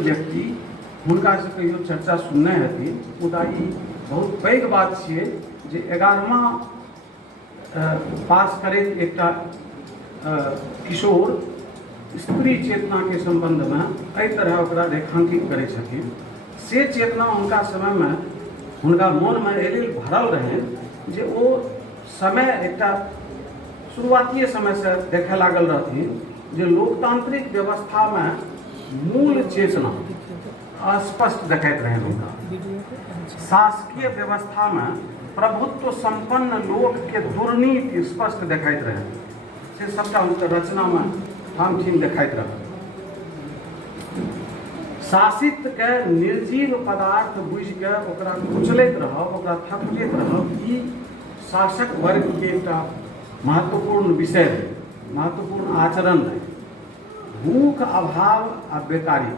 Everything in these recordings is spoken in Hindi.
व्यक्ति हुनका से कहियो चर्चा सुनने हेथिन, मुदा ई बहुत पैघ बात छियै जे 11वां पास करैत एकटा किशोर स्त्री चेतना के संबंध में एहि तरह ओकरा रेखांकित करै छथिन। से चेतना हुनका समय में हुनका मन में एहि लेल भरल रहे जे ओ समय एकटा शुरुआती समय से देखे लागल रहथिन जे लोकतांत्रिक व्यवस्था में मूल चेतना स्पष्ट देखैत रहे हुनका। शासकीय व्यवस्था में प्रभुत्व संपन्न लोक के दुर्नीति स्पष्ट देखैत रहे, से सबटा हुनकर रचना में ठाम देखैत रहे। शासित के निर्जीव पदार्थ बुझ के ओकरा कुचलैत रहब, ओकरा थपड़ैत रहब, ई शासक वर्ग के एकटा महत्वपूर्ण विषय है, महत्वपूर्ण आचरण है। भूख, अभाव आ बेकारी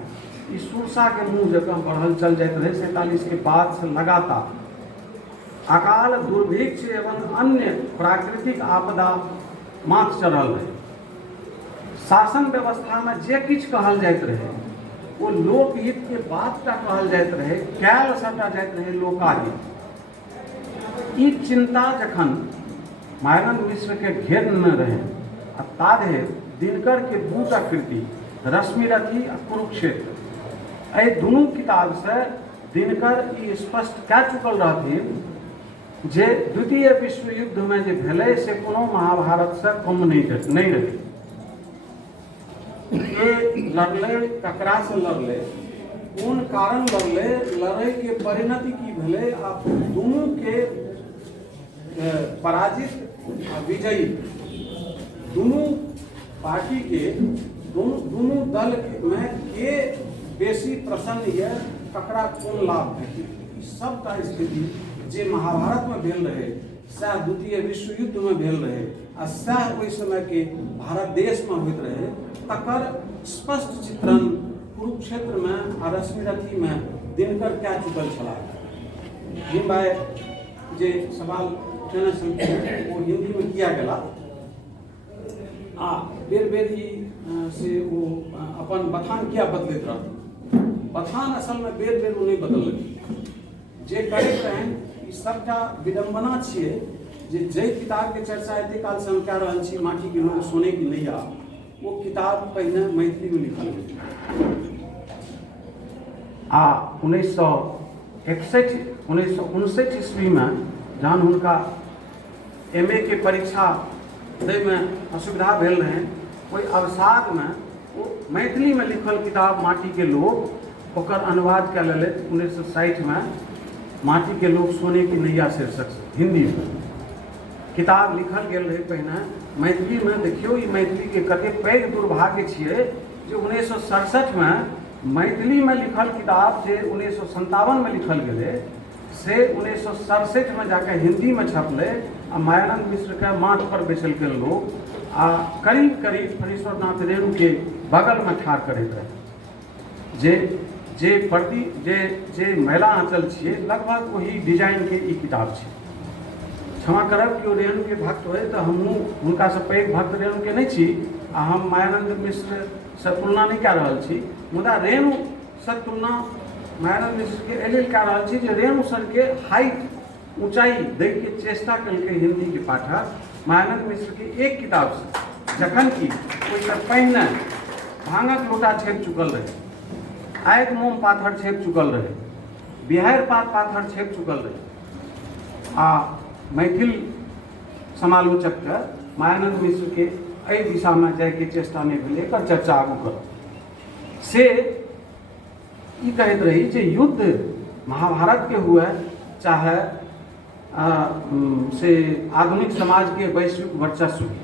ई सुरसा के मुँह जकाँ बढ़ल चल जाइत रहे 47 के बाद से लगातार। अकाल, दुर्भिक्ष एवं अन्य प्राकृतिक आपदा माथ चढ़ल रहे। शासन व्यवस्था में जे किछु कहल जाइत रहे वो लोकहित के बात टा कहल जाइत रहे, कैल सबटा जाइत रहे लोकाहित। ई चिंता जखन मायानंद मिश्र के घेरने रहे आ ताधे दिनकर के दूटा कृति रश्मिरथी आ कुरुक्षेत्र, एहि दुनू किताब से दिनकर ई स्पष्ट कह चुकल रहथिन जे द्वितीय विश्व युद्ध में जे भेलै से कोनो महाभारत से कम नहीं रहे। ये लड़ले, ककरा से लड़ले, कोन कारण लड़ले, लड़ाई के परिणति की भेलै, आ दुनू के पराजित आ विजयी दुनू पार्टी के दुनू दल में के बेसी प्रसन्न ये, ककरा कोन लाभ भेटि, सबटा स्थिति जे महाभारत में भेल रहे, सह द्वितीय विश्व युद्ध में भेल रहे, आ सह ओहि समय के भारत देश में होइत रहे, तकर स्पष्ट चित्रण कुरुक्षेत्र में आ रश्मिरथी में दिनकर कह चुकल छलाह। भाई जे सवाल उठेने छलखिन वो हिंदी में किया गेला आ बेर बेर ही से वो अपन बथान क्या बदलैत रहथिन। बथान असल में बेर बेर वो नहीं बदललखिन। जे करैत रहनि ई सबटा विडम्बना छियै जे जै किताब के चर्चा एते काल से हम कह रहल छी, माटी के लोग सोने की नैया, वो किताब पहले मैथिली में लिखल गेल आ 1959 ईस्वी में जहन हुनका MA के परीक्षा दै में असुविधा भेल रहे, ओहि अवसाद में वो मैथिली में लिखल किताब माटी के लोग ओकर अनुवाद कऽ लेलथि 1960 में। माटी के लोग सोने की नैया शीर्षक से हिंदी में किताब लिखल गेल रहे पहिने मैथिली में। देखियो ई मैथिली के कते पैघ दुर्भाग्य छियै जे 1967 में मैथिली में लिखल किताब जे 1957 में लिखल गेलै से 1967 में जाके हिंदी में छपलै आ मायानंद मिश्र के माथ पर बैसल के लोग आ करीब करीब फणीश्वरनाथ रेणु के बगल में ठाढ़ करैत रहे। जे महिला आंचल छियै लगभग वही डिजाइन के ई किताब छै। क्षमा करब कि रेणु के भक्त होय तो हमहूँ हुनका से पैघ भक्त रेणु के नहीं छी आ हम मायानंद मिश्र से तुलना नहीं कऽ रहल छी, मुदा रेणु से तुलना मायानंद मिश्र के एहि लेल कऽ रहल छी जे रेणु सर के हाइट ऊंचाई दै के चेष्टा कलकै हिंदी के पाठक मायानंद मिश्र के एक किताब से, जखन कि ओहिसँ पहिने भांगक लोटा छेप चुकल रहे, आगि मोम पाथर छेप चुकल रहे, बिहारि पाथर छेप चुकल रहे आ मैथिल समालोचक के मायानंद मिश्र के एहि दिशा में जाय के चेष्टा नहीं भेलै। एकर चर्चा आगू करब। से ई कहैत रही जे युद्ध महाभारत के हुए चाहे से आधुनिक समाज के वैश्विक वर्चस्व के,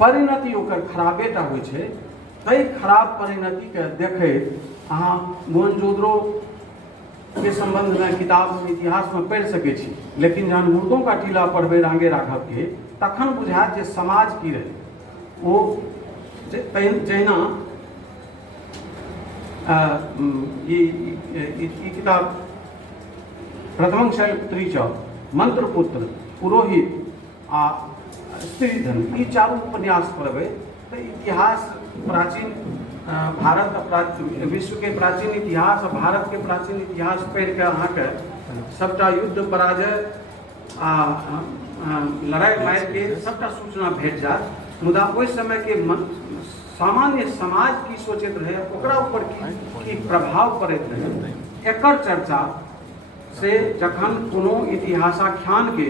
परिणति ओकर खराबेटा होइ छै। कई खराब परिणति के देखैत अहाँ मोहनजोदड़ो के संबंध में किताब इतिहास में पढ़ि सकै छी, लेकिन जहन मुर्दों का टीला पढ़बै रांगे राघव के तखन बुझायत जे समाज की रहे। वो जहिना ई किताब प्रथम शैलपुत्री च, मंत्रपुत्र, पुरोहित आ स्त्रीधन, ई चारू उपन्यास पढ़बै तो इतिहास प्राचीन भारत विश्व के प्राचीन इतिहास और भारत के प्राचीन इतिहास पढ़ि के अहाँके सबटा युद्ध पराजय लड़ाई मारि के सबटा सूचना भेट जायत। मुदा ओहि समय के सामान्य समाज की सोचैत रहे, ओकरा ऊपर की प्रभाव पड़ैत रहे, एकर चर्चा से जखन कोनो इतिहासाख्यान के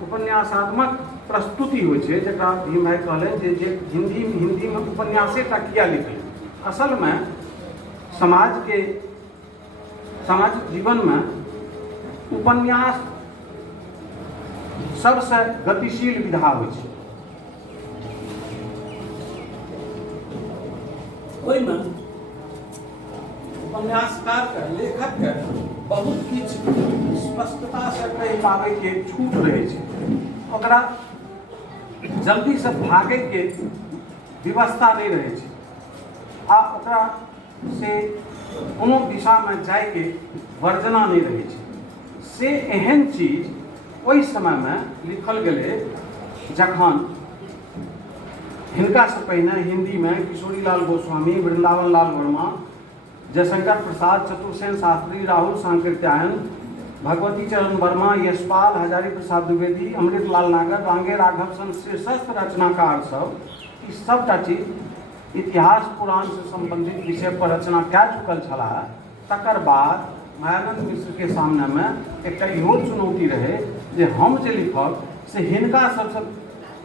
उपन्यासात्मक प्रस्तुति होइ छै, जकरा भीम भाई कहले जे हिंदी में उपन्यासे टा किया लिखे, असल में सामाजिक जीवन में उपन्यास सबसे गतिशील विधा होइ छै। ओहिमे उपन्यासकार के लेखक के बहुत किछ स्पष्टता से कहि पाबै के छूट रहे छै, ओकरा जल्दी से भागे के व्यवस्था नहीं रहे छै, आ ओकरा से कोनो दिशा में जाए के वर्जना नहीं रहे छै। से एहन चीज ओहि समय में लिखल गेलै जखन हिनका से पहिने हिंदी में किशोरी लाल गोस्वामी, वृंदावन लाल वर्मा, जयशंकर प्रसाद, चतुर्सेन शास्त्री, राहुल सांकृत्यायन, भगवती चरण वर्मा, यशपाल, हजारी प्रसाद द्विवेदी, अमृतलाल नागर, रांगे राघव सन शीर्षस्थ रचनाकार सब ई सबटा चीज इतिहास पुराण से संबंधित विषय पर रचना कए चुकल छलाह। तकर बाद मायानंद मिश्र के सामने में एकटा इहो चुनौती रहे जे हम जे लिखब से हिनका सबसे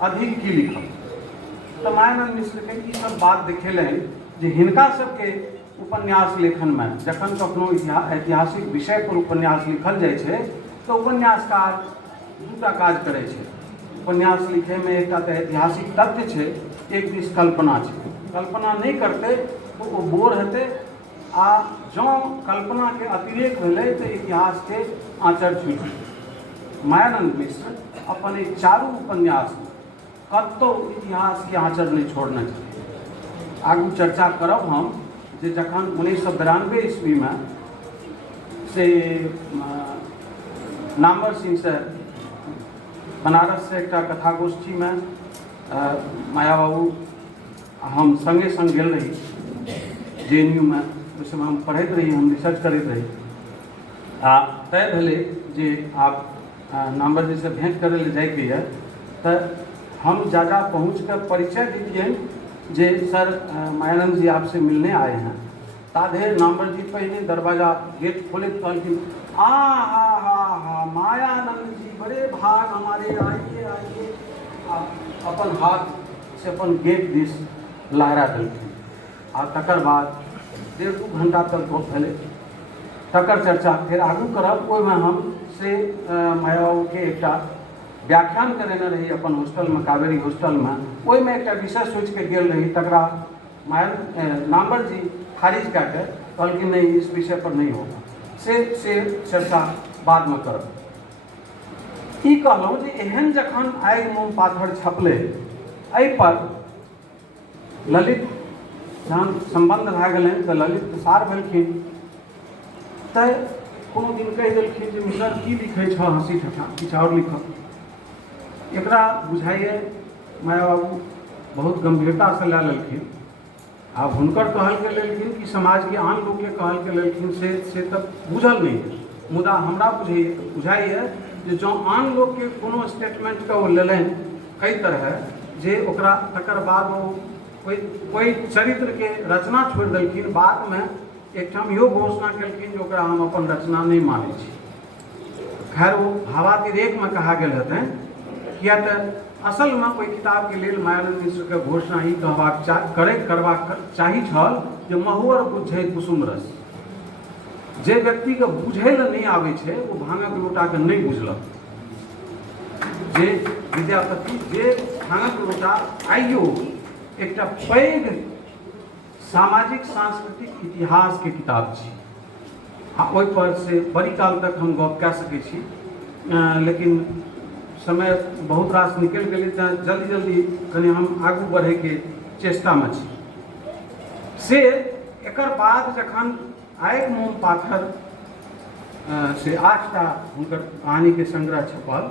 अधिक की लिखब। तो मायानंद मिश्र के ई सब बात देखेलनि जे हिनका सबके उपन्यास लेखन में जखन कखनो ऐतिहासिक विषय पर उपन्यास लिखल जाए छै तो उपन्यासकार दूटा काज करे छै। उपन्यास लिखे में एक ऐतिहासिक तथ्य छै, एक दिस कल्पना छै। कल्पना नहीं करते तो वो बोर हेतै, आ जँ कल्पना के अतिरेक भेलै तो इतिहास के आँचर छूटि। मायानंद मिश्र अपन एक चारू उपन्यास में कतौ इतिहास के आँचर नहीं छोड़ना चाहिए। आगू चर्चा करब हम जे जखन 1992 ईस्वी में से नामवर सिंह से बनारस से एक कथागोष्ठी में माया बाबू हम संगे संग गेल रही JNU में। उस समय हम पढ़ैत रही, हम रिसर्च करैत रही, आ तय भेलै जे आप नामवर जी से भेंट करे ले जाए है, तो हम जा पहुँच कर परिचय दीजिए जे सर मायानंद जी आपसे मिलने आए हैं। ताधेर नामवर जी पहले दरवाजा गेट खोले कहलखिन हा मायानंद जी बड़े भाग हमारे, आइए आइए। अपन हाथ से अपन गेट दिस लहरा देलखिन। आ तकर बाद 1.5-2 घंटा तक गप भेलै। तकर चर्चा फिर आगू करब। ओहिमे हम से माया बाबू के एकटा व्याख्यान करेने रही अपन हॉस्टल में, कावेरी हॉस्टल में। ओहि में एक विषय सोच के गेल रही, तकरा नामवर जी खारिज कऽ के कहलखिन नहीं इस विषय पर नहीं होगा। से चर्चा बाद में करब। ई कहलहुँ जे एहन जखन आगि मोम पाथर छपलै, एहि पर ललित जहन संबंध भए गेलनि तऽ ललित सार भेलखिन। तऽ कोनो दिन कहि देलखिन जे मिसर की लिखै छ हँसी ठट्ठा, किछु आओर लिखब। एकरा बुझाइए माया बाबू बहुत गंभीरता से लए लेलखिन। आब हुनकर कहल के लेलखिन कि समाज के आन लोग के कहल के लेलखिन से तब बुझल नहीं है। मुदा हमरा बुझाइए जे जँ आन लोग के कोनो स्टेटमेंट के वो लेलनि कई तरह जे ओकरा तकर बाद वो कोई चरित्र के रचना छोड़ देलखिन। बाद में एकठाम इहो घोषणा केलखिन जे ओकरा हम अपन रचना नहीं मानै छी। खैर वो भावातिरेक में कहा गेल हेतनि, किया तऽ असल में कोई किताब के लेल मायानंद मिश्र के घोषणा ही करबाक चाही छल जे महुअर बुझै कुसुम रस। जे व्यक्ति के बुझै लए नहीं आबै छै वो भांगक लोटा के नहीं बुझलक। जे विद्यापति जे भांगक लोटा आइयो एकटा पैघ सामाजिक सांस्कृतिक इतिहास के किताब छी। आ ओहि पर से बड़ी काल तक हम गप कऽ सकै छी, लेकिन समय बहुत रास निकल गए, जल्दी जल्दी कनी हम आगू बढ़े के चेष्टा में छी। से एकर बाद जखन आगि मोम पाथर से 8टा हुनकर कहानी के संग्रह छपल,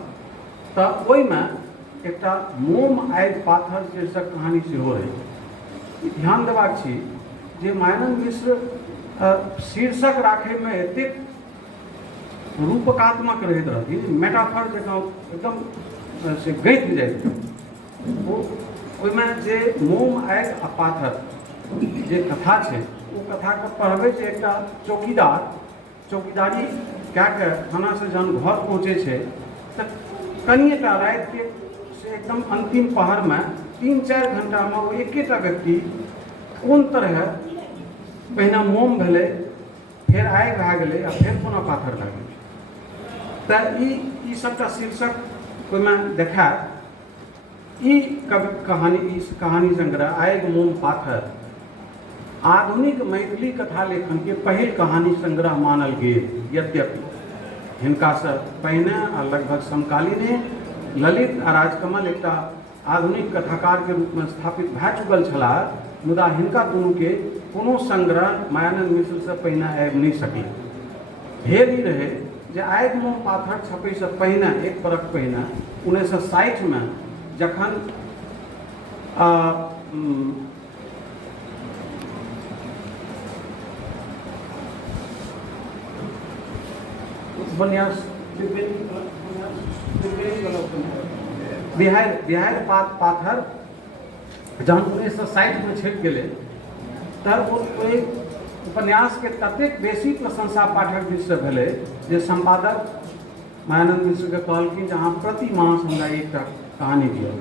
तऽ ओहिमे एक मोम आगि पाथर शीर्षक कहानी सेहो रहै। ध्यान देबाक छी जे मायानन्द मिश्र शीर्षक राखै में एतेक रूपकात्मक रहैत रहथिन, मेटाफर जकाँ एकदम से गति जाइत। ओहिमे जे मोम आगि आ पाथर जे कथा छै, ओ कथाके पढ़बै छै एकटा चौकीदारी कए के थाना से जहन घर पहुँचे छै तऽ कनिएटा रातिके से एकदम अंतिम पहर में 3-4 घंटा में वो एकेटा व्यक्ति कोन तरह पहिने मोम भेलै, फेर आगि भए गेलै आ फेर पुनः पाथर भए गेलै। तऽ ई सबटा शीर्षक ओहिमे देखायत। ई कहानी संग्रह आगि मोम पाथर आधुनिक मैथिली कथा लेखन के पहिल कहानी संग्रह मानल गेल। यद्यपि हिनका से पहिने आ लगभग समकालीने ललित आ राजकमल एकटा आधुनिक कथाकार के रूप में स्थापित भए चुकल छलाह, मुदा हिनका दुनू के कोनो संग्रह मायानन्द मिश्र से पहिने आबि नहीं सकलै। भेल ई रहे जे आगि मोम पाथर छपै से पहिने, एक बरख पहिने 1960 में जखन उपन्यास बिहार पाथर जहन 1960 में छपि गेलै तब ओहि उपन्यास के ततेक बेसी प्रशंसा पाठक दिस से भेलै जे संपादक मायानन्द मिश्र के कहलखिन जे अहाँ प्रति मास हमरा एकटा कहानी दिअ।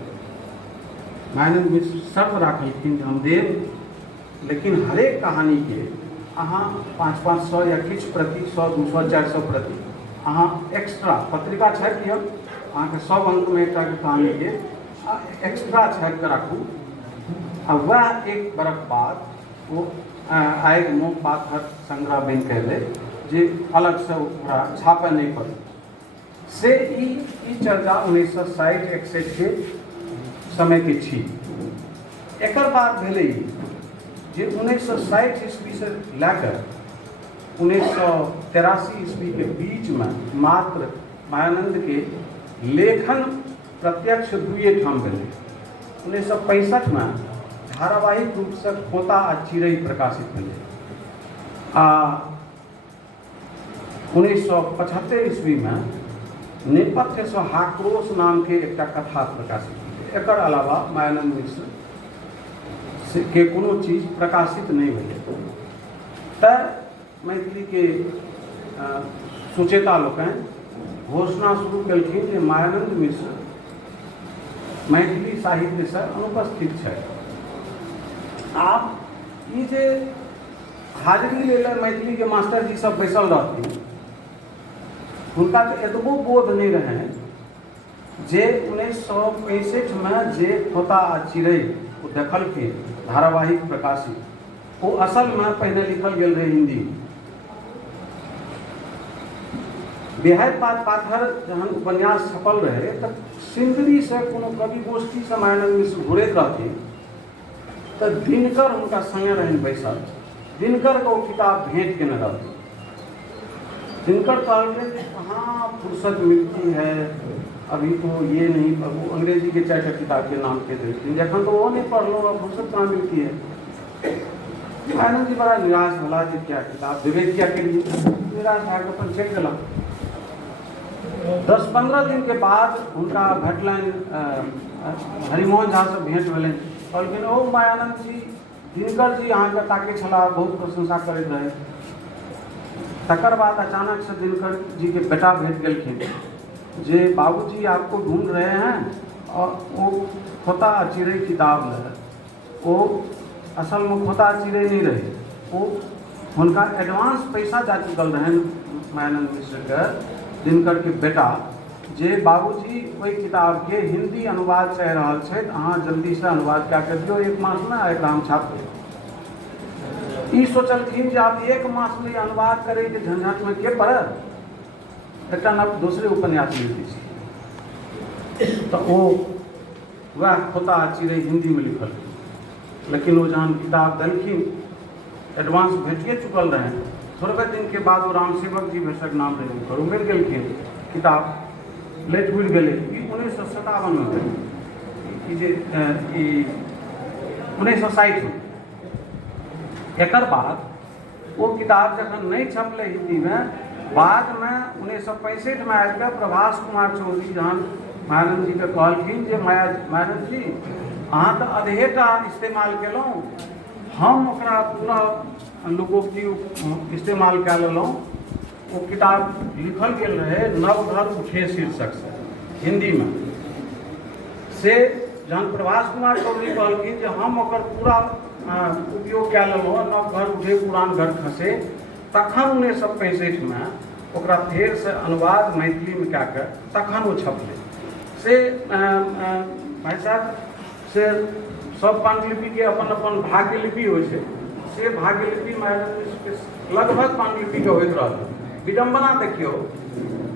मायानन्द मिश्र शर्त राखलखिन जे हम देब, लेकिन हरेक कहानी के अहाँ 500 या किछु प्रति, 100, 200, 400 प्रति अहाँ एक्स्ट्रा पत्रिका छापि दिअ। अहाँके सब अंक में एकटा कहानी के एक्स्ट्रा छापि कऽ राखू। आ वह एक बरख बाद वो आगि मोम पाथर संग्रह बनि के एलै, जे अलग से ओकरा छापय नहीं पड़ल। से ई चर्चा 1960-61 के समय के छी। एकर बाद भेलै जे 1960 ईस्वी से लेकर 1983 ईस्वी के बीच में मात्र मायानन्द के लेखन प्रत्यक्ष 2 ठाम भेलै। 1965 में धारावाहिक रूप से खोता आ चिड़ै प्रकाशित भेलै आ 1975 ईस्वी में नेपथ्य से हाक्रोश नाम के एकटा कथा प्रकाशित भेलै। एकर अलावा मायानन्द मिश्र के कोनो चीज प्रकाशित नहीं भेलै। तऽ मैथिली के सुचेता लोकनि घोषणा शुरू केलखिन जे मायानन्द मिश्र मैथिली साहित्य से अनुपस्थित छै। आब ई जे हाजिरी लेल मैथिली के मास्टर जी सब बैसल रहथिन, हुनका तऽ एतबो बोध नहीं रहे जे 1965 में जे खोता आ चिड़ै ओ देखलखिन धारावाहिक प्रकाशित, वो असल में पहले लिखल गेल रहे हिंदी। बिहार पाथर जहन उपन्यास छपल रहे तब सिंदरी से कोनो कवि गोष्ठी से मायानन्द मिश्र घुरैत रहथिन तो दिनकर उनका संगे रहन बैसल। दिनकर को किताब भेंट केने रहथिन। दिनकर कहलकै जे कहाँ फुर्सत मिलती है, अभी तो ये नहीं, वो अंग्रेजी के 4 किताब के नाम के देते, जखन तो वो नहीं पढ़लो फुर्सत कहाँ मिलती है। मायानन्द जी बड़ा निराश भला जे क्या किताब देवे क्या करिए, निराश भए कऽ अपन चलि गेला। 10-15 दिन के बाद उनका भेटलनि हरिमोहन झा से भेंट भेलनि। कहलखिन ओ मायानन्द जी, दिनकर जी अहाँके ताकै छलाह, बहुत प्रशंसा करैत रहे। तकर बाद अचानक से दिनकर जी के बेटा भेट गेलखिन जे बाबूजी आपको ढूंढ रहे हैं, और वो खोता चिड़ै किताब है। वो असल में खोता चिड़ै नहीं रहे, वो उनका एडवांस पैसा जा चुकल रहन मायानन्द मिश्र के, दिनकर के बेटा, जे बाबूजी ओहि किताब के हिंदी अनुवाद चाहि रहल छथि, अहाँ जल्दी से अनुवाद क्या कर दियो, 1 मास में एकरा हम छाप देब। ई सोचलखिन जे आब 1 मास में अनुवाद करे के झंझट में के पड़त, एकटा नव दूसरे उपन्यास लिखै छी। तो वो वह खोता चिड़ै हिंदी में लिखल, लेकिन वो जहन किताब देलखिन, एडवांस भेटिए चुकल रहे, थोड़े दिन के बाद वो रामसेवक जी भेषक नाम रहे, मिल गेलखिन, किताब लेट बुझि गेलै। 1957 में भेल। 1960 में। एक बाद वो किताब जखन नहीं छपल हिंदी में, बाद में 1965 में आबि कऽ प्रभास कुमार चौधरी जहन मायानंद जी के कहलखिन जे मायानंद जी अहाँ तऽ अधेटा इस्तेमाल केलहुँ, हम ओकरा पुनः लोकोक्ति इस्तेमाल कए लेलहुँ। वो किताब लिखल गेल रहे नवघर उठे शीर्षक से हिंदी में। से जहन प्रभास कुमार चौधरी कहलखिन जे हम ओकर पूरा उपयोग कए लेलहुँ, नवघर उठे पुरान घर खसे, तखन 1965 में ओकरा फेर से अनुवाद मैथिली में कए कऽ तखन वो छपलै। से भाई साहब से सब पांडुलिपि के अपन अपन भाग्यलिपि होइ छै, से भाग्यलिपि में लगभग पांडुलिपि के होइत रहल। विडम्बना देखियो,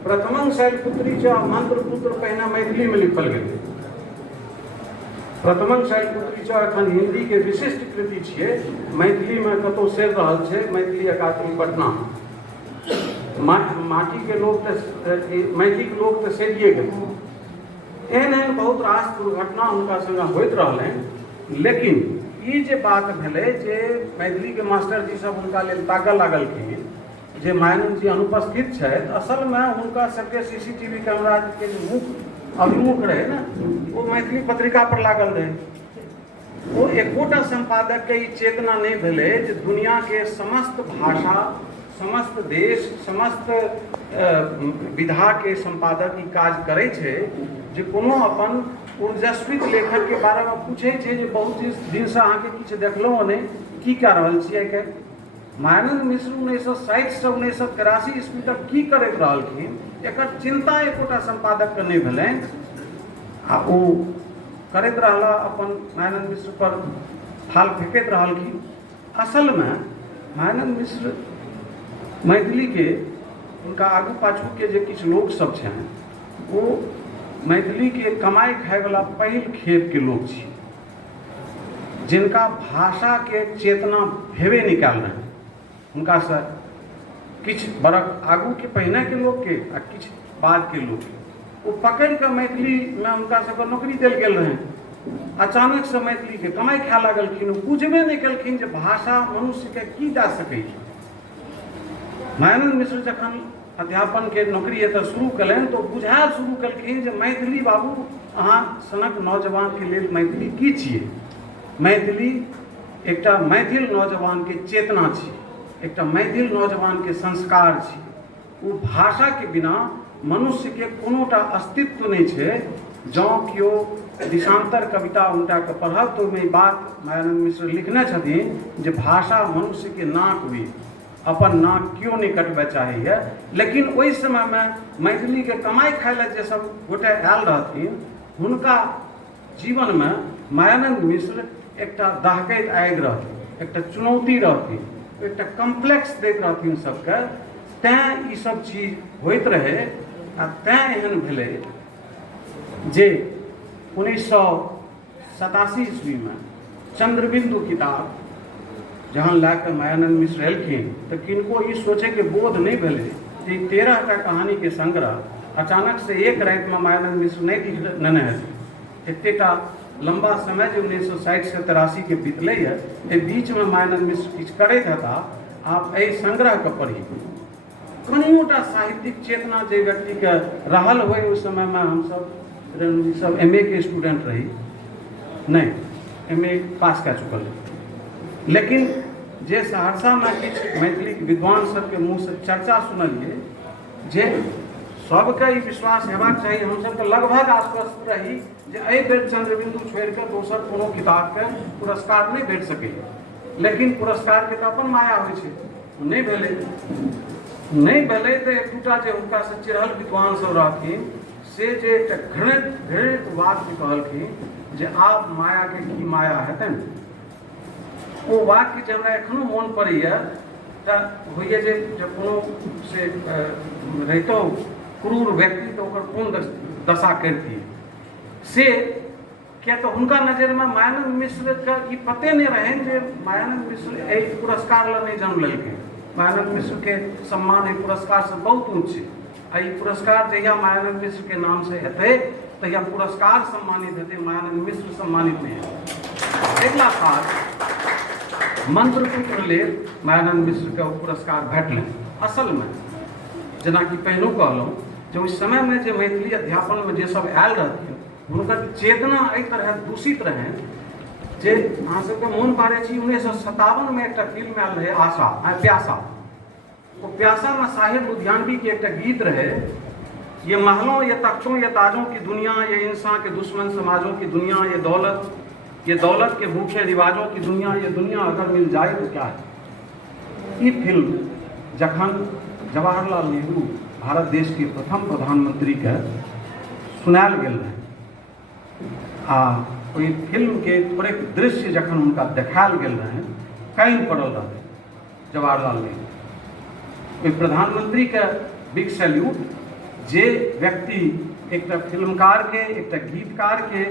प्रथमं शैलपुत्री च मंत्रपुत्र पहिने मैथिली में लिखल गेलै। प्रथमं शैलपुत्री च एखन हिंदी के विशिष्ट कृति छियै, मैथिली में कतौ सेर रहल छै, मैथिली अकादमी पटना। माटी के लोग मैथिली के लोग तो सेरिए गेलै। एहन बहुत रास दुर्घटना उनका संग होइत रहलनि, लेकिन ई जे बात भेलै जे मैथिली के मास्टर जी सब हुनका लेल ताकऽ लागलखिन जे मायानंद जी अनुपस्थित छथि। असल में हुनका सबके सीसीटीवी कैमरा के मुख अभिमुख रहे ना, वो मैथिली पत्रिका पर लागल रहे। वो एकोटा संपादक के ई चेतना नहीं भेलै जे दुनिया के समस्त भाषा, समस्त देश, समस्त विधा के संपादक ई काज करै छै जे कोनो अपन ऊर्जस्वित लेखक के बारे में पूछे छै जे बहुत दिन से अहाँ के किछु देखलहुँ नहीं, की कए रहल छियै के। मायानंद मिश्र 1960 से 1983 ईस्वी तक की करैत रहलखिन, एकर चिंता एकोटा संपादक के नहीं भेलनि। आ ओ करैत रहला अपन मायानंद मिश्र पर थाल फेंकैत रहलखिन। असल में मायानंद मिश्र मैथिली के उनका आगू पाछू के जे किछु लोग सब छनि, वो मैथिली के कमाई खाए वाला पहिल खेप के लोग छी, जिनका भाषा के चेतना भेबे निकाल रहे। उनका से किछु बरख आगू के पहिने के लोग के आ किछु बाद के लोग के वो पकड़ के मैथिली में उनका सबके नौकरी देल गेल रहे। अचानक से मैथिली के कमाई खाए लगलखिन, बुझबे नहीं केलखिन जे भाषा मनुष्य के की जा सकै छै। मायानंद मिश्र जखन अध्यापन के नौकरी एतऽ शुरू कयलनि तो बुझायल शुरू कलखिन जे मैथिली बाबू अहाँ सनक नौजवान के लेल मैथिली की छियै। मैथिली एकटा मैथिल नौजवान के चेतना छी, एकटा मैथिल नौजवान के संस्कार छी। वो भाषा के बिना मनुष्य के कोनोटा अस्तित्व नहीं छै। जँ केओ दिशांतर कविता उनटा के पढ़ब तो ओहिमे बात मायानंद मिश्र लिखने छथिन जे भाषा मनुष्य के नाक भी अपन नाक क्यों नहीं कटबे चाहिए। लेकिन ओहि समय में मैथिली के कमाई खाय ले जे सब गोटे आयल रहथिन, हुनका जीवन में मायानंद मिश्र एकटा दहकैत आगि रहथिन, एकटा चुनौती रहथिन, एकटा कम्प्लेक्स दैत रहथिन सबके। तैं ई सब चीज होइत रहे आ तैं एहन भेलै जे 1987 ईस्वी में चंद्रबिंदु किताब जहाँ लाकर मायानंद मिश्र एलखिन तो किनको ई सोचे के बोध नहीं भेले कि 13 टा कहानी के संग्रह अचानक से एक रात में मायानंद मिश्र नहीं लिख लेने हेतै। एतेटा लंबा समय जो 1960 से 83 के बीतले है, बीच में मायानंद मिश्र किछु करैत हेता। आप एहि संग्रह के पढ़ी, कनियोटा साहित्यिक चेतना जे व्यक्ति के रहल होय। उस समय में हम सब MA के स्टूडेंट रही, नहीं MA पास कर चुकल, लेकिन जे सहरसा में किछु मैथिली विद्वान सबके मुँह से चर्चा सुनलिए जे सबके ई विश्वास हेबाक चाही, हम सब के लगभग आश्वस्त रही जे एहि बेर चंद्रबिंदु छोड़ के दोसर कोनो किताब के पुरस्कार नहीं भेट सकैए। लेकिन पुरस्कार के तो अपन माया होइ छै, नहीं भेलै तो एक दूटा जे हुनका से चिरहल विद्वान सब रहथिन से जे एकटा घृणित वाक्य कहलखिन जे आब माया के की माया हेतनि। वो वाक्य जे हमरा एखनो मोन पड़ैए तऽ होइए जे कोनो से रहितो क्रूर व्यक्ति तो ओकर कोन दशा करतियै से। क्या तो हुनका नजर में मायानंद मिश्र के ई पते नहीं रहनि जे मायानंद मिश्र एहि पुरस्कार ला नहीं जन्म लेलखिन। मायानंद मिश्र के सम्मान एहि पुरस्कार से बहुत ऊँच छै। आ ई पुरस्कार जहिया मायानंद मिश्र के नाम से हेतै तहिया पुरस्कार सम्मानित हेतै, मायानंद मिश्र सम्मानित नहीं है। अगला साल मंत्रपुत्र लेल मायानंद मिश्र के पुरस्कार भेटलनि। असल में जेना कि पहिनो कहलहुँ जे ओहि समय में जे मैथिली अध्यापन में जे सब आयल रहथिन हुनकर चेतना एहि तरह दूषित रहनि जे अहाँ सबके मोन पाड़ै छी 1957 में एक फिल्म आयल रहे आशा प्यासा। वो प्यासा में साहिर लुधियानवी के एक गीत रहे, ये महलों ये तख्तों ये ताजों की दुनिया, ये इंसान के दुश्मन समाजों की दुनिया, ये दौलत के भूखे रिवाजों की दुनिया, ये दुनिया अगर मिल जाए तो क्या है। ये फिल्म जखन जवाहरलाल नेहरू भारत देश के प्रथम प्रधानमंत्री के सुनायल गेल रहे आ ओहि फिल्म के थोड़ेक दृश्य जखन हुनका देखायल गेल रहे कानि पड़ल रहे जवाहरलाल नेहरू। ओहि प्रधानमंत्री के बिग सैल्यूट जे व्यक्ति एक फिल्मकार के एक गीतकार के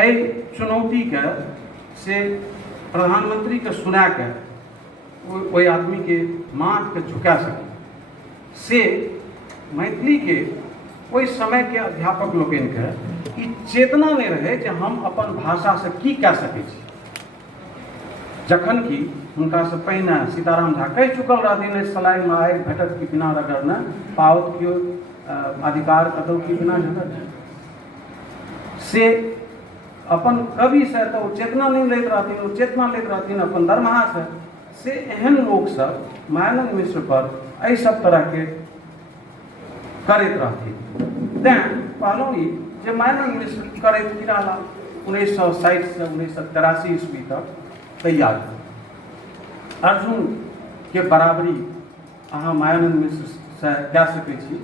एहि चुनौती के से प्रधानमंत्री के सुना के ओहि आदमी के माथ के झुका सके से मैथिली के ओहि समय के अध्यापक लोकनि के ई चेतना नहीं रहे जे हम अपन भाषा से की कह सकै छी। जखन कि हुनका से पहिने सीताराम झा कहि चुकल रहथिन सलाई में आगि भेटत कि बिना रगड़ने पाओत कियो अधिकार कतौ की बिना झगड़ से अपन कवि से तो चेतना नहीं लैत रहथिन, वो चेतना लैत रहथिन अपन दरमाहा से एहन लोग सब मायानंद मिश्र पर एहि सब तरह के करैत रहथिन। तैं कहलहुँ ई जे मायानंद मिश्र करैत की रहला 1960 से 1983 ईस्वी तक तैयार। अर्जुन के बराबरी अहाँ मायानंद मिश्र से कह सकै छी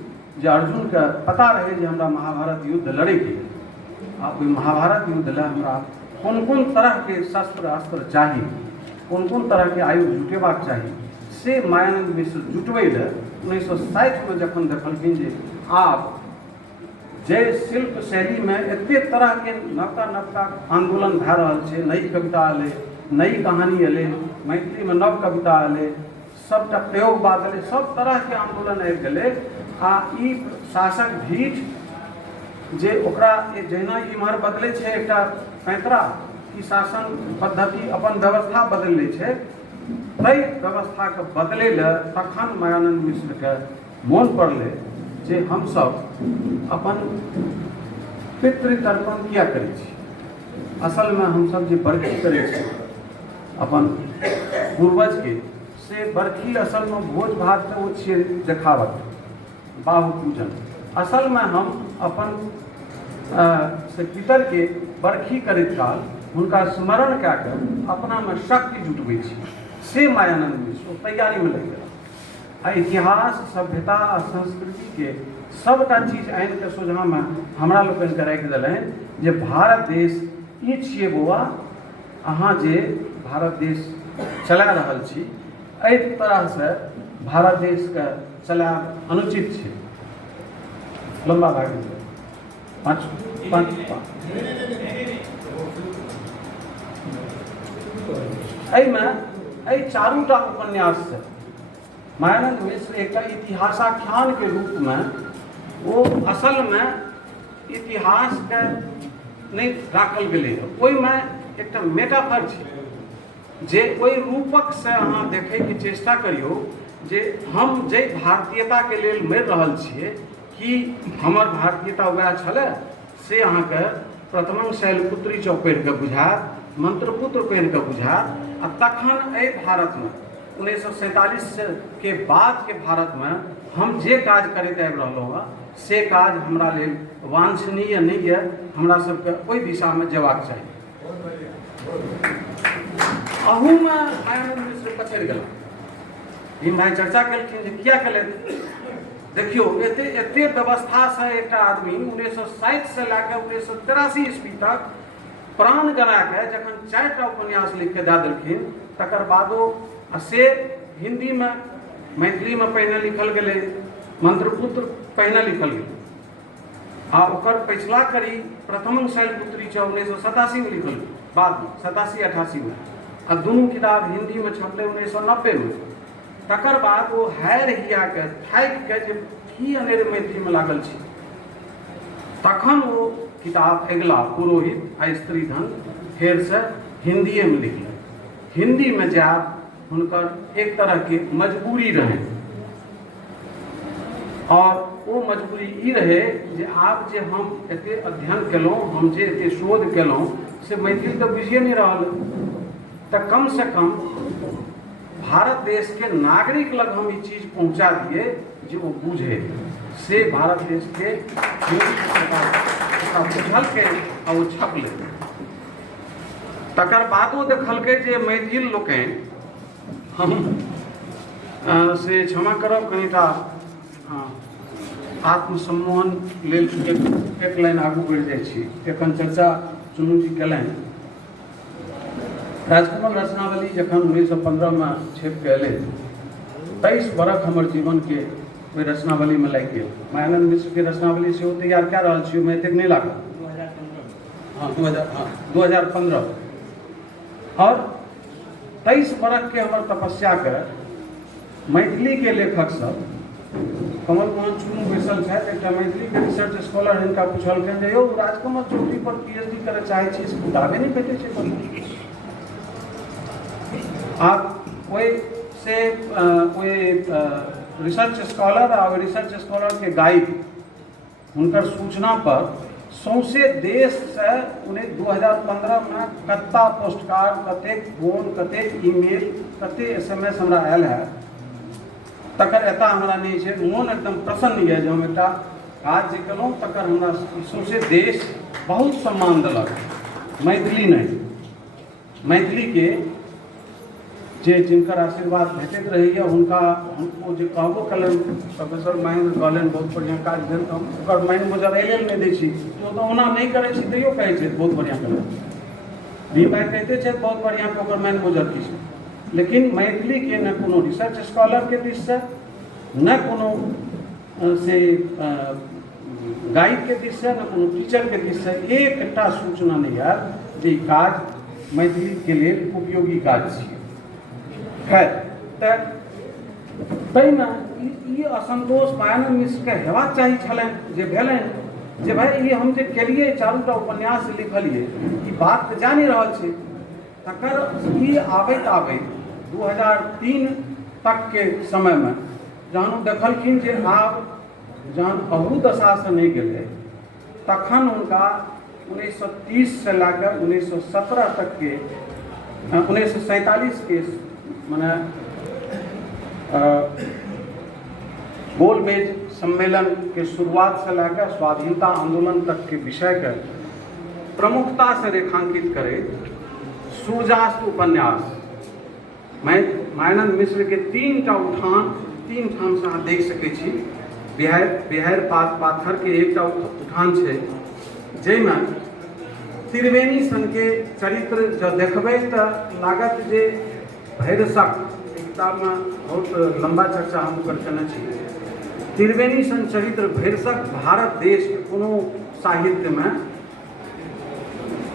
जे अर्जुन के पता रहे जे हमरा महाभारत युद्ध लड़े के आ ओहि महाभारत युद्ध ला हमरा कोन कोन तरह के शस्त्र अस्त्र चाहिए, कोन कोन तरह के आयुध जुटेबाक चाहिए से मायानंद मिश्र जुटबै ले 1960 में जखन देखलखिन जे आब जय शिल्प शैली में एते तरह के नवका नवका आंदोलन भए रहल छै, नई कविता एलै, नई कहानी एलै, मैथिली में नव कविता एलै, सबटा प्रयोगवाद एलै, सब तरह के आंदोलन आबि गेलै आ ई शासक भीठ जे ओकरा जहिना इम्हर बदलै छै एकटा पैंतरा ई शासन पद्धति अपन व्यवस्था बदलि लै छै, ताहि व्यवस्था के बदलै ले तखन मायानंद मिश्र के मोन पड़लै जे हमसब अपन पितृतर्पण किया करै छी। असल में हमसब जे बरखी करै छी अपन पूर्वज के से बरखी असल में भोज भात के ओ छियै देखावट बाहु पूजन। असल में हम अपन से पितर के बरखी करैत काल हुनका स्मरण कए के अपना में शक्ति जुटबै छी से मायानंद मिश्र तैयारी में लग गेला आ इतिहास सभ्यता आ संस्कृति के सबटा चीज आनि के सोझा में हमरा लोकनि के राखि देलनि जे भारत देश ई छियै बौआ, अहाँ जे भारत देश चला रहल छी एहि तरह से भारत देश के चलायब अनुचित छै। लंबा भए गेल एहि चारू टा उपन्यास से मायानंद मिश्र एक इतिहासाख्यान के रूप में वो असल में इतिहास के नहीं राखल गेलै, ओहिमे एकटा मेटाफर छै जे ओहि रूपक से अहाँ देखै के चेष्टा करियौ जे हम जे भारतीयता के लेल मरि रहल छियै कि हमर भारतीयता वएह छलै से अहाँके प्रथमं शैलपुत्री चौ पढ़ि कऽ बुझायत, मंत्रपुत्र पढ़ि कऽ बुझायत आ तखन एहि भारत में 1947 के बाद के भारत में हम जे काज करैत आबि रहलहुँ हँ से काज हमरा लेल वांछनीय नहीं है, हमरा सबके ओहि दिशा में जेबाक चाही। अहू में मायानंद मिश्र पछड़ि गेला। भीम भाई चर्चा केलखिन जे किया केलथि। देखियो एते व्यवस्था से एकटा आदमी 1960 से लैके 1983 ईस्वी तक प्राण गवा के जखन 4टा उपन्यास लिख के दे देलखिन तकर बादो से हिंदी में मैथिली में पहिने लिखल गेलै, मंत्रपुत्र पहिने लिखल गेलै आ ओकर पछिला कड़ी प्रथमं शैलपुत्री 1987 में लिखल गेलै, बाद में 87-88 में आ दुनू किताब हिंदी में छपलै 1990 में। तकर बाद वो हारि हिया के थाकि के जे की अनेर मैथिली में लागल छी तखन वो किताब अगला पुरोहित आ स्त्रीधन फेर से हिंदी में लिखल। हिंदी में जाब हुनकर एक तरह के मजबूरी रहे, और वो मजबूरी ई रहे जे आब जे हम एते अध्ययन केलहुँ, हम जे एते शोध केलहुँ से मैथिली तो बुझिए नहीं रहा, तो कम से कम भारत देश के नागरिक लग हम ये चीज पहुंचा दिए जो वो बुझे से भारत देश के बुझल के और वो छप ले। तकर बादो देखल के जे मैथिल लोकनि हम से क्षमा करब कनिटा आत्मसम्मान लेल एक लाइन आगू बढ़ि जाइ छी। एखन चर्चा चुनू जी केलनि, राजकमल रचनावली जखन 1915 में छपि के अयलै, 23 बरख हमर जीवन के ओहि रचनावली में लागि गेल। मायानन्द मिश्र के रचनावली सेहो तैयार कए रहल छी, ओहिमे एतेक नहि लागल। 2015 और 23 बरख के हमर तपस्या के मैथिली के लेखक सब, कमल मोहन चुनू बैसल छथि, एकटा मैथिली के रिसर्च स्कॉलर हिनका पूछलखिन जे यौ राजकमल चौधरी पर पीएचडी करय चाहै छी, किताबे नहीं भेटै छै। आप कोई से कोई रिसर्च स्कॉलर और रिसर्च स्कॉलर के गाइड हुनकर सूचना पर सौंसे देश से उन्हें 2015 में कत्ता पोस्टकार्ड, कतेक फोन, कतेक ईमेल, कतेक SMS हमरा आयल है, तकर एता हमरा नहीं छै। मोन एकदम प्रसन्न है जो हम एकटा काज जे केलहुँ तकर हमरा सौंसे देश बहुत सम्मान देलक। मैथिली नहीं, मैथिली के जे जिनकर आशीर्वाद भेटैत रहैए हुनका ओ जे कहबो कलन प्रोफेसर महेंद्र कहलन बहुत बढ़िया काज भेल, हम ओकर माइन मुजब एल नहीं दै छी, ओ तो ओना नहीं करै छी तैयो कहै छै बहुत बढ़िया केलक, भी भाई कहते छै बहुत बढ़िया के ओकर माइन मुजब की छै। लेकिन मैथिली के न कोनो रिसर्च स्कॉलर के दिस से, न कोनो से गाइड के दिस से, न कोनो टीचर के दिस से एकटा सूचना नहीं आयल जे काज मैथिली के लिए उपयोगी काज छियै। खैर, ताहिमे ई असंतोष मायानन्द मिश्र के हेबाक चाही छलनि जे भेलनि जे भाई ये हम जे केलिए चारूटा उपन्यास लिखलिए ई बात तऽ जानि रहल छै। तकर ई आबैत आबैत 2003 तक के समय में जहन ओ देखलखिन जे आब जहन अहू दशा से नहीं गेलै, तखन हुनका 1930 से लैकर 1917 तक के 1947 के मने गोलमेज सम्मेलन के शुरुआत से लेकर स्वाधीनता आंदोलन तक के विषय के प्रमुखता से रेखांकित करे सूर्यास्त उपन्यास मायानन्द मिश्र के 3टा उठान, 3 ठाम से अहाँ देख सकै छी। बिहार पाथर के एकटा उठान छै जाहिमे त्रिवेणी सन के चरित्र जब देखबै तऽ लागत जे भैरसक किताब में बहुत लंबा चर्चा हम ओकर केने छी। त्रिवेणी सन चरित्र भैरसक भारत देश के कोनो साहित्य में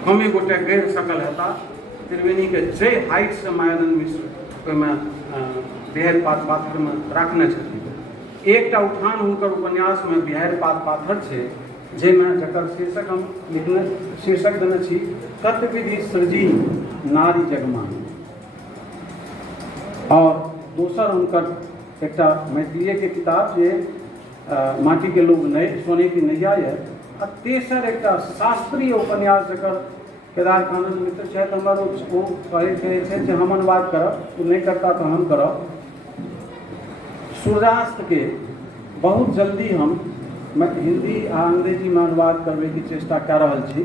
कमे गोटे गढ़ि सकल हेता। त्रिवेणी के जे हाइट से मायानन्द मिश्र ओहिमे बिहार पाथर में राखने छथिन। एकटा उठान हुनकर उपन्यास में बिहार पाथर छै जाहिमे जकर शीर्षक हम शीर्षक देने छी तत्विधि सृजी नारी जगमानी। और दोसर हुनकर एकटा मैथिली के किताब जे माटी के लोग नहीं सोने की नैया है। आ तेसर एकटा शास्त्रीय उपन्यास जकर केदार कानन मित्र छथि हमर, ओ कहै छै जे हम अनुवाद करब, तू नहीं करता तो हम करब। सूर्यास्त के बहुत जल्दी हम हिंदी आ अंग्रेजी में अनुवाद करबे की चेष्टा कऽ रहल छी।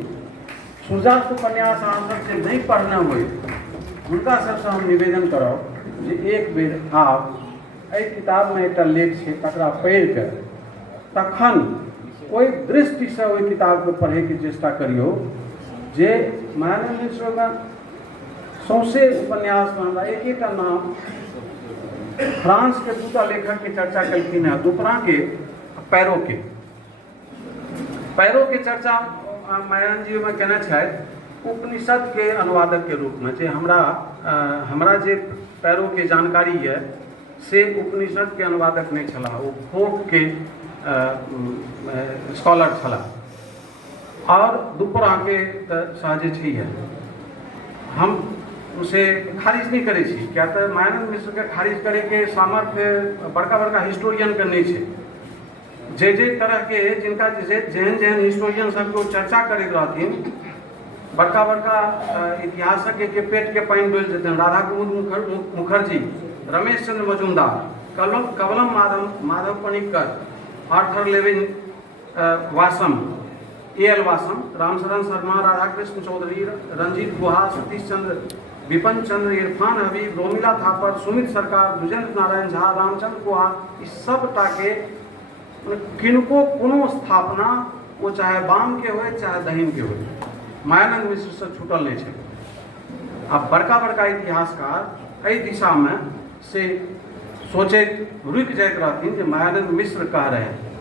सूर्यास्त उपन्यास अहाँ सब जे नहीं पढ़ने होय हुनका सबसे हम निवेदन करब जे एक बेर आप एहि किताब में एकटा लेख छै तकरा पढ़ि के तखन ओहि दृष्टि से ओहि किताब को पढ़े के चेष्टा करियो जे मायानन्द मिश्र का सौंसे उपन्यास में हमरा एकटा नाम फ्रांस के 2टा लेखक के चर्चा कलखिन है, दुपरा के पैरो के चर्चा मायानन्द जी में केने छथि उपनिषद के अनुवादक के रूप में। जे हमरा जे पैरो के जानकारी है से उपनिषद के अनुवादक नहीं छला, वो फोक के स्कॉलर छला। और दुपहर के साजिश ही है। हम उसे खारिज नहीं करे छी, क्या तो मायानंद मिश्र के खारिज करे के सामर्थ्य बड़का बड़का हिस्टोरियन के नहीं है। जे तरह के जिनका जेहन जेहन हिस्टोरियन सब को चर्चा करते रहथिन, बड़का बड़का इतिहासक के पेट के पानी डोल देते। राधा कुमुद Mukherjee, Ramesh Chandra Majumdar, कवलम Madhav Panicker, Arthur Lewin Vaasam, A.L. Vaasam, Ramsharan Sharma, Radhakrishna Chaudhary, Ranjit गुहा, सतीश चंद्र, विपन चंद्र, इरफान हबीब, रोमिला थापर, सुमित सरकार, दुजेंद्र नारायण झा, रामचंद्र गुहा, इस सब के किनको कोनो स्थापना वो चाहे बाम के हो चाहे दहिन के हो, मायानंद मिश्र से छूटल नहीं है। अब बड़का बड़का इतिहासकार एहि दिशा में से सोचे रुक जाइत रहथिन जे मायानंद मिश्र कह रहे हैं